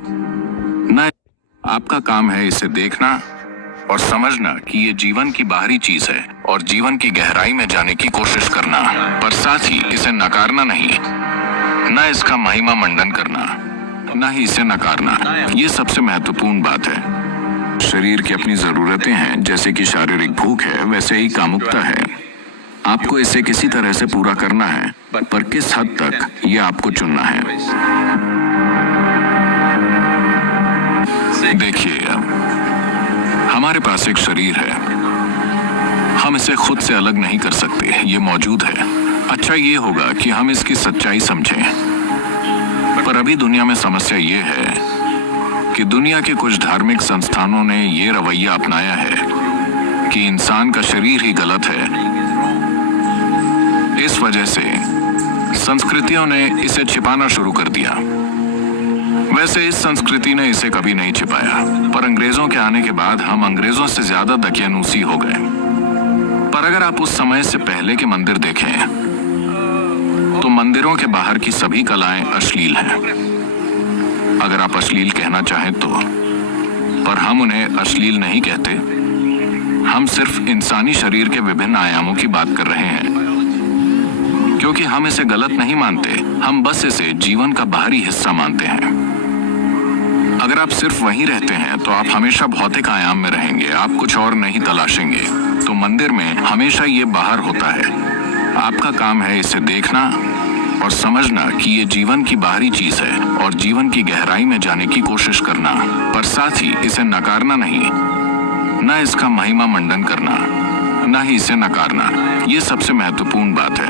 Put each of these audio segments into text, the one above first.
न आपका काम है इसे देखना और समझना कि ये जीवन की बाहरी चीज है और जीवन की गहराई में जाने की कोशिश करना, पर साथ ही इसे नकारना नहीं, न इसका महिमा मंडन करना, न ही इसे नकारना। ये सबसे महत्वपूर्ण बात है। शरीर की अपनी जरूरतें हैं, जैसे कि शारीरिक भूख है वैसे ही कामुकता है। आपको इसे किसी तरह से पूरा करना है, पर किस हद तक ये आपको चुनना है। देखिए, हमारे पास एक शरीर है, हम इसे खुद से अलग नहीं कर सकते, ये मौजूद है। अच्छा ये होगा कि हम इसकी सच्चाई समझें, पर अभी दुनिया में समस्या ये है कि दुनिया के कुछ धार्मिक संस्थानों ने ये रवैया अपनाया है कि इंसान का शरीर ही गलत है। इस वजह से संस्कृतियों ने इसे छिपाना शुरू कर दिया। वैसे इस संस्कृति ने इसे कभी नहीं छिपाया, पर अंग्रेजों के आने के बाद हम अंग्रेजों से ज्यादा दकियानूसी हो गए। पर अगर आप उस समय से पहले के मंदिर देखें तो मंदिरों के बाहर की सभी कलाएं अश्लील हैं, अगर आप अश्लील कहना चाहें तो। पर हम उन्हें अश्लील नहीं कहते, हम सिर्फ इंसानी शरीर के विभिन्न आयामों की बात कर रहे हैं, क्योंकि हम इसे गलत नहीं मानते, हम बस इसे जीवन का बाहरी हिस्सा मानते हैं। अगर आप सिर्फ वहीं रहते हैं तो आप हमेशा भौतिक आयाम में रहेंगे, आप कुछ और नहीं तलाशेंगे। तो मंदिर में हमेशा ये बाहर होता है। आपका काम है इसे देखना और समझना कि ये जीवन की बाहरी चीज है और जीवन की गहराई में जाने की कोशिश करना, पर साथ ही इसे नकारना नहीं, न इसका महिमा मंडन करना, न ही इसे नकारना। ये सबसे महत्वपूर्ण बात है।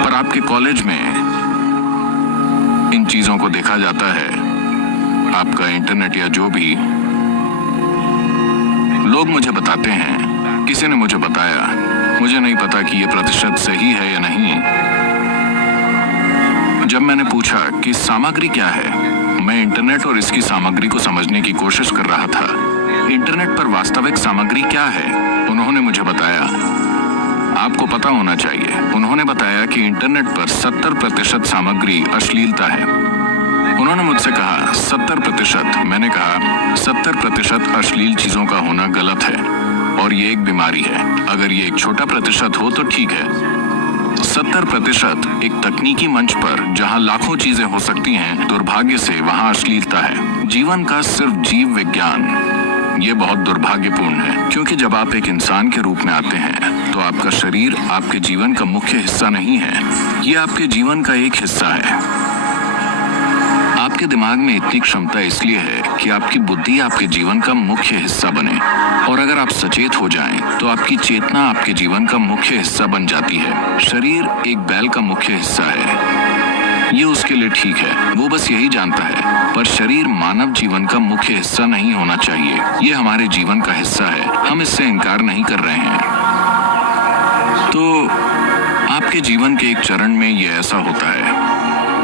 पर आपके कॉलेज में इन चीजों को देखा जाता है, आपका इंटरनेट या जो भी। लोग मुझे बताते हैं, किसी ने मुझे बताया, मुझे नहीं पता कि ये प्रतिशत सही है या नहीं। जब मैंने पूछा कि सामग्री क्या है, मैं इंटरनेट और इसकी सामग्री को समझने की कोशिश कर रहा था। इंटरनेट पर वास्तविक सामग्री क्या है, उन्होंने मुझे बताया। आपको पता होना चाहिए, उन्होंने बताया कि इंटरनेट पर 70% सामग्री अश्लीलता है। उन्होंने मुझसे कहा 70%। मैंने कहा 70% अश्लील चीजों का होना गलत है और ये एक बीमारी है। अगर ये एक छोटा प्रतिशत हो तो ठीक है, 70% एक तकनीकी मंच पर जहां लाखों चीजें हो सकती हैं, दुर्भाग्य से वहां अश्लीलता है। जीवन का सिर्फ जीव विज्ञान, ये बहुत दुर्भाग्यपूर्ण है, क्योंकि जब आप एक इंसान के रूप में आते हैं तो आपका शरीर आपके जीवन का मुख्य हिस्सा नहीं है, ये आपके जीवन का एक हिस्सा है। आपके दिमाग में इतनी क्षमता इसलिए है कि आपकी बुद्धि आपके जीवन का मुख्य हिस्सा बने, और अगर आप सचेत हो जाएं तो आपकी चेतना आपके जीवन का मुख्य हिस्सा बन जाती है। शरीर एक बैल का मुख्य हिस्सा है, ये उसके लिए ठीक है, वो बस यही जानता है। पर शरीर मानव जीवन का मुख्य हिस्सा नहीं होना चाहिए, ये हमारे जीवन का हिस्सा है, हम इससे इनकार नहीं कर रहे हैं। तो आपके जीवन के एक चरण में ये ऐसा होता है।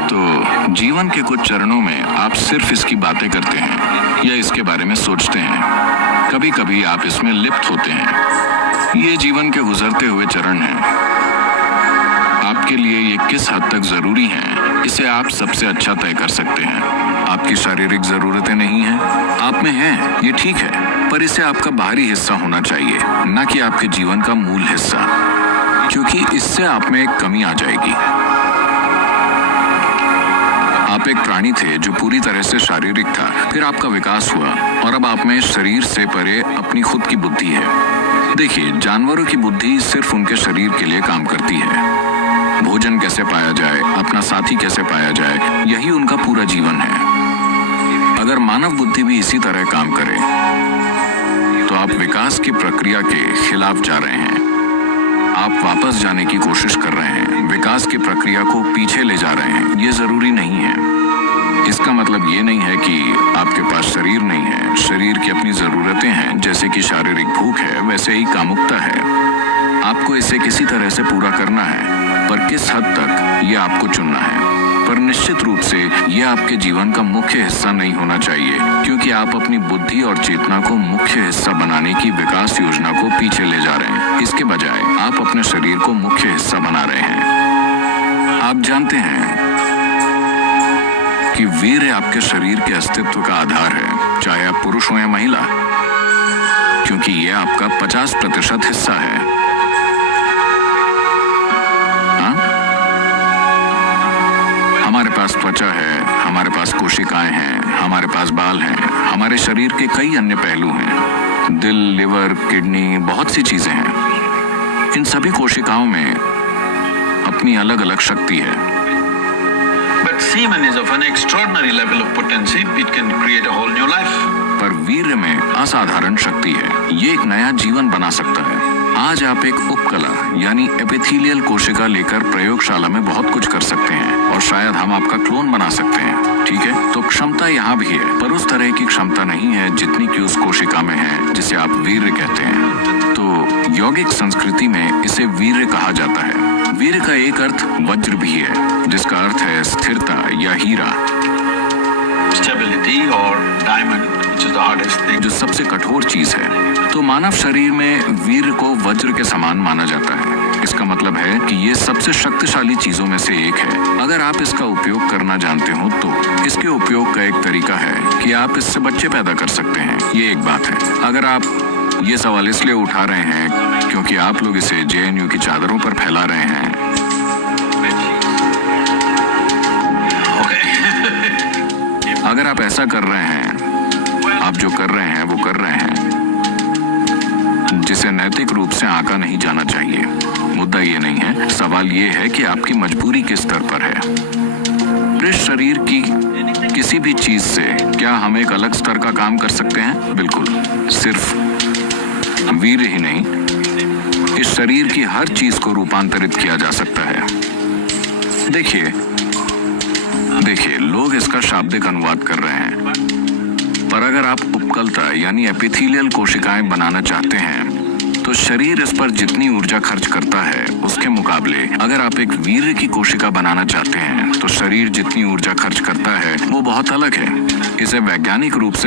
तो जीवन के कुछ चरणों में आप सिर्फ इसकी बातें करते हैं या इसके बारे में सोचते हैं, कभी कभी आप इसमें लिप्त होते हैं। ये जीवन के गुजरते हुए चरण हैं। आपके लिए ये किस हद तक जरूरी है, इसे आप सबसे अच्छा तय कर सकते हैं। आपकी शारीरिक जरूरतें नहीं हैं, आप में हैं, ये ठीक है, पर इसे आपका बाहरी हिस्सा होना चाहिए, न कि आपके जीवन का मूल हिस्सा, क्योंकि इससे आप में एक कमी आ जाएगी। आप एक प्राणी थे जो पूरी तरह से शारीरिक था, फिर आपका विकास हुआ और अब आप में शरीर से परे अपनी खुद की बुद्धि है। देखिए, जानवरों की बुद्धि सिर्फ उनके शरीर के लिए काम करती है। भोजन कैसे पाया जाए, अपना साथी कैसे पाया जाए, यही उनका पूरा जीवन है। अगर मानव बुद्धि भी इसी तरह काम करे तो आप विकास की प्रक्रिया के खिलाफ जा रहे हैं। आप वापस जाने की कोशिश कर रहे हैं, विकास की प्रक्रिया को पीछे ले जा रहे हैं। ये जरूरी नहीं है। इसका मतलब ये नहीं है कि आपके पास शरीर नहीं है। शरीर की अपनी जरूरतें हैं, जैसे कि शारीरिक भूख है वैसे ही कामुकता है। आपको इसे किसी तरह से पूरा करना है, पर किस हद तक ये आपको चुनना है। पर निश्चित रूप से यह आपके जीवन का मुख्य हिस्सा नहीं होना चाहिए, क्योंकि आप अपनी बुद्धि और चेतना को मुख्य हिस्सा बनाने की विकास योजना को पीछे ले जा रहे हैं। इसके बजाय आप अपने शरीर को मुख्य हिस्सा बना रहे हैं। आप जानते हैं कि वीर्य आपके शरीर के अस्तित्व का आधार है, चाहे आप पुरुष हो या महिला, क्योंकि यह आपका 50% हिस्सा है। हाँ? हमारे पास त्वचा है, हमारे पास कोशिकाएं हैं, हमारे पास बाल हैं, हमारे शरीर के कई अन्य पहलू हैं, दिल, लिवर, किडनी, बहुत सी चीजें हैं। इन सभी कोशिकाओं में अपनी अलग अलग शक्ति है। But semen is of an extraordinary level of potency. It can create a whole new life. पर वीर्य में असाधारण शक्ति है, ये एक नया जीवन बना सकता है। आज आप एक उपकला यानी एपिथेलियल कोशिका लेकर प्रयोगशाला में बहुत कुछ कर सकते हैं और शायद हम आपका क्लोन बना सकते हैं, ठीक है? तो क्षमता यहाँ भी है, पर उस तरह की क्षमता नहीं है जितनी कि उस कोशिका में है जिसे आप वीर्य कहते हैं। तो यौगिक संस्कृति में इसे वीर्य कहा जाता है। वीर्य का एक अर्थ वज्र भी है, जिसका अर्थ है स्थिरता या हीरा। Stability or diamond, which is the hardest thing. जो सबसे कठोर चीज है। तो मानव शरीर में वीर्य को वज्र के समान माना जाता है। इसका मतलब है कि ये सबसे शक्तिशाली चीजों में से एक है। अगर आप इसका उपयोग करना जानते हो तो इसके उपयोग का एक तरीका है कि आप इससे बच्चे पैदा कर सकते हैं। ये एक बात है। अगर आप ये सवाल इसलिए उठा रहे हैं क्योंकि आप लोग इसे JNU की चादरों पर फैला रहे हैं। अगर आप ऐसा कर रहे हैं, आप जो कर रहे हैं वो कर रहे हैं जिसे नैतिक रूप से आंका नहीं जाना चाहिए। मुद्दा ये नहीं है, सवाल ये है कि आपकी मजबूरी किस स्तर पर है। पुरुष शरीर की किसी भी चीज से क्या हम एक अलग स्तर का काम कर सकते हैं? बिल्कुल। सिर्फ वीर्य ही नहीं, इस शरीर की हर चीज को रूपांतरित किया जा सकता है। देखिए, लोग इसका शाब्दिक अनुवाद कर रहे हैं, पर अगर आप उपकलता यानी एपिथेलियल कोशिकाएं बनाना चाहते हैं तो शरीर इस पर जितनी ऊर्जा खर्च करता है उसके मुकाबले अगर आप एक वीर्य की कोशिका बनाना चाहते हैं तो शरीर जितनी ऊर्जा खर्च करता है वो बहुत अलग है। इसे वैज्ञानिक रूप से